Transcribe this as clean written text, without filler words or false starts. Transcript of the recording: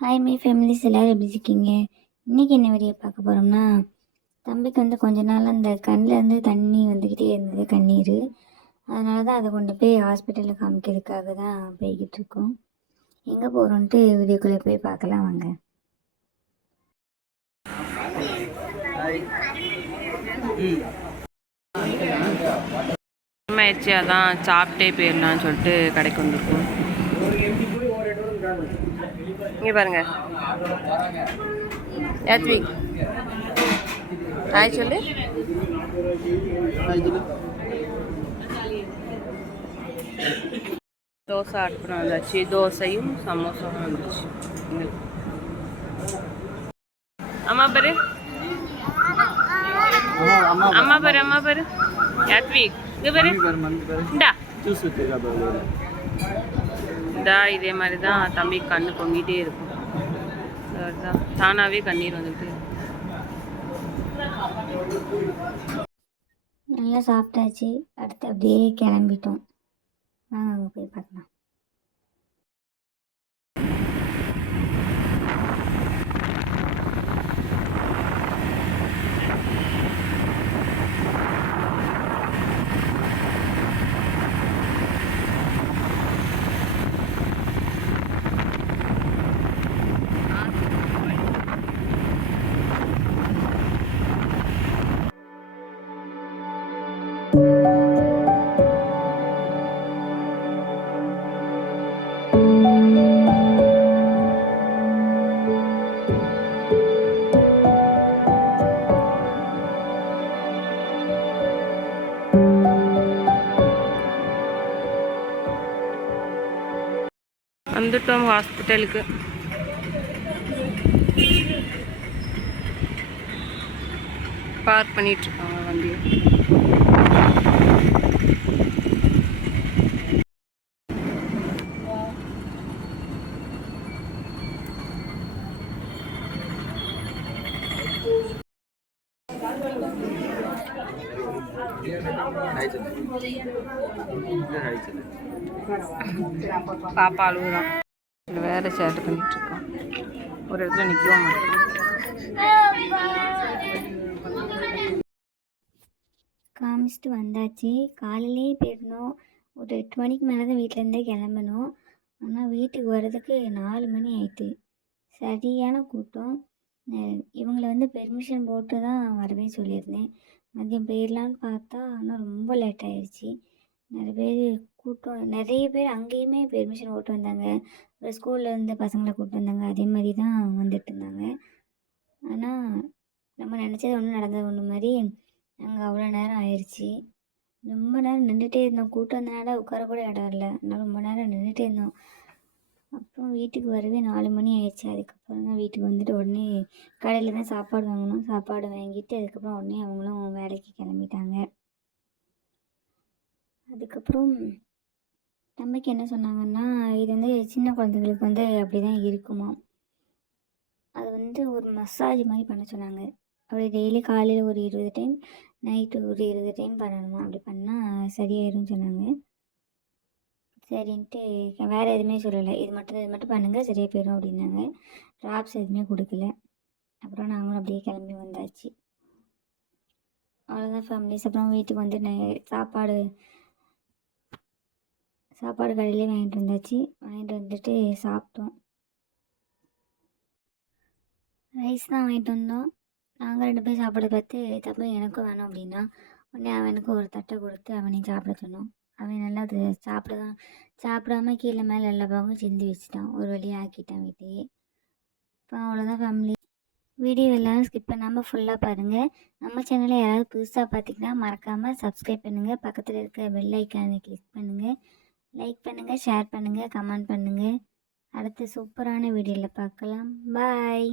Hi my families, எல்லோரும் எப்படி இருக்கீங்க? இன்றைக்கி என்ன வீடியோ பார்க்க போகிறோம்னா, தம்பிக்கு கொஞ்ச நாள் அந்த கண்ணிலேருந்து தண்ணி வந்துக்கிட்டே இருந்தது, கண்ணீர். அதனால தான் அதை கொண்டு போய் ஹாஸ்பிட்டலில் காமிக்கிறதுக்காக தான் போய்கிட்டு இருக்கோம். எங்கே போகிறோன்ட்டு வீடியோக்குள்ளே போய் பார்க்கலாம் வாங்க. ஆயிடுச்சு, அதான் சாப்பிட்டே போயிடலான்னு சொல்லிட்டு கடைக்கு வந்துருக்கோம். இங்கே பாருங்க, யாத்விக் ஹாய் சொல்லு. தோசை ஆர்டர் பண்ண வந்தாச்சு, தோசையும் சமோசாவும் வந்துச்சு. அம்மா பாரு, அம்மா பாரு, அம்மா பாரு. யாத்விக் இங்கே பாரு, இந்தா இந்தா. இதே மாதிரி தான் தம்பி கண்ணு பொங்கிட்டே இருக்கும். தானாகவே கண்ணீர் வந்துட்டு. நல்லா சாப்பிட்டாச்சு. அடுத்து அப்படியே கிளம்பிட்டோம். வாங்க அங்கே போய் பார்க்கலாம். வந்துட்டோம் ஹாஸ்பிட்டலுக்கு. பார்க் பண்ணிட்டு இருக்காங்க வண்டியை. பாப்பா அழுகுறான், வேலை சேட்டை பண்ணிட்டு இருக்கான். ஒரு இடத்துல நிற்கவும் மாட்டேன். காமிச்சிட்டு வந்தாச்சு. காலையிலே போயிருந்தோம். ஒரு 8 மணிக்கு மேலே தான் வீட்டிலேருந்தே கிளம்பணும். ஆனால் வீட்டுக்கு வர்றதுக்கு 4 மணி ஆயிட்டு. சரியான கூட்டம். இவங்களை பெர்மிஷன் போட்டு தான் வரவே சொல்லியிருந்தேன். மதியம் போயிடலான்னு பார்த்தா ஆனால் ரொம்ப லேட் ஆகிடுச்சி. நிறைய பேர் அங்கேயுமே பெர்மிஷன் போட்டு வந்தாங்க. ஒரு ஸ்கூலில் இருந்து பசங்களை கூப்பிட்டு வந்தாங்க. அதே மாதிரி தான் வந்துட்டு இருந்தாங்க. ஆனால் நம்ம நினச்சது ஒன்று, நடந்தது ஒன்று மாதிரி அங்கே அவ்வளோ நேரம் ஆயிடுச்சு. ரொம்ப நேரம் நின்றுட்டே இருந்தோம். கூட்டம் வந்தனால உட்கார கூட இடம் இல்லை. அதனால் ரொம்ப நேரம் நின்றுட்டே இருந்தோம். அப்புறம் வீட்டுக்கு வரவே 4 மணி ஆயிடுச்சு. அதுக்கப்புறம் தான் வீட்டுக்கு வந்துட்டு உடனே கடையில் தான் சாப்பாடு வாங்கினோம். சாப்பாடு வாங்கிட்டு அதுக்கப்புறம் உடனே அவங்களும் வேலைக்கு கிளம்பிட்டாங்க. அதுக்கப்புறம் தம்பிக்கு என்ன சொன்னாங்கன்னா, இது சின்ன குழந்தைங்களுக்கு அப்படி தான் இருக்குமா. அது ஒரு மசாஜ் மாதிரி பண்ண சொன்னாங்க. அப்படி டெய்லி காலையில் ஒரு 20 டைம், நைட்டு ஒரு 20 டைம் பண்ணணுமா. அப்படி பண்ணால் சரியாயிரும்னு சொன்னாங்க. சரின்ட்டு வேறு எதுவுமே சொல்லலை. இது மட்டும் பண்ணுங்கள், சரியாக போயிடும் அப்படின்னாங்க. ட்ராப்ஸ் எதுவுமே கொடுக்கல. அப்புறம் நாங்களும் அப்படியே கிளம்பி வந்தாச்சு. அவ்வளோதான் ஃபேமிலிஸ். அப்புறம் வீட்டுக்கு சாப்பாடு கடையிலே வாங்கிட்டு வந்துட்டு சாப்பிட்டோம். ரைஸ் தான் வாங்கிட்டு வந்தோம். நாங்கள் 2 பேரும் சாப்பிட பார்த்து தம்பி எனக்கும் வேணும் அப்படின்னா உடனே அவனுக்கு ஒரு தட்டை கொடுத்து அவனையும் சாப்பிட சொன்னோம். அவன் நல்லா அது சாப்பிடாம கீழே மேலே எல்லா பாவமும் சிந்தி வச்சுட்டான். ஒரு வழியாக ஆக்கிட்டான் வீட்டையே. இப்போ அவ்வளோதான் ஃபேமிலி. வீடியோ எல்லோரும் ஸ்கிப் பண்ணாமல் ஃபுல்லாக பாருங்கள். நம்ம சேனலை யாராவது புதுசாக பார்த்திங்கன்னா மறக்காமல் சப்ஸ்கிரைப் பண்ணுங்கள். பக்கத்தில் இருக்க பெல் ஐக்கானை கிளிக் பண்ணுங்கள். லைக் பண்ணுங்கள், ஷேர் பண்ணுங்கள், கமெண்ட் பண்ணுங்கள். அடுத்த சூப்பரான வீடியோவில் பார்க்கலாம். பாய்.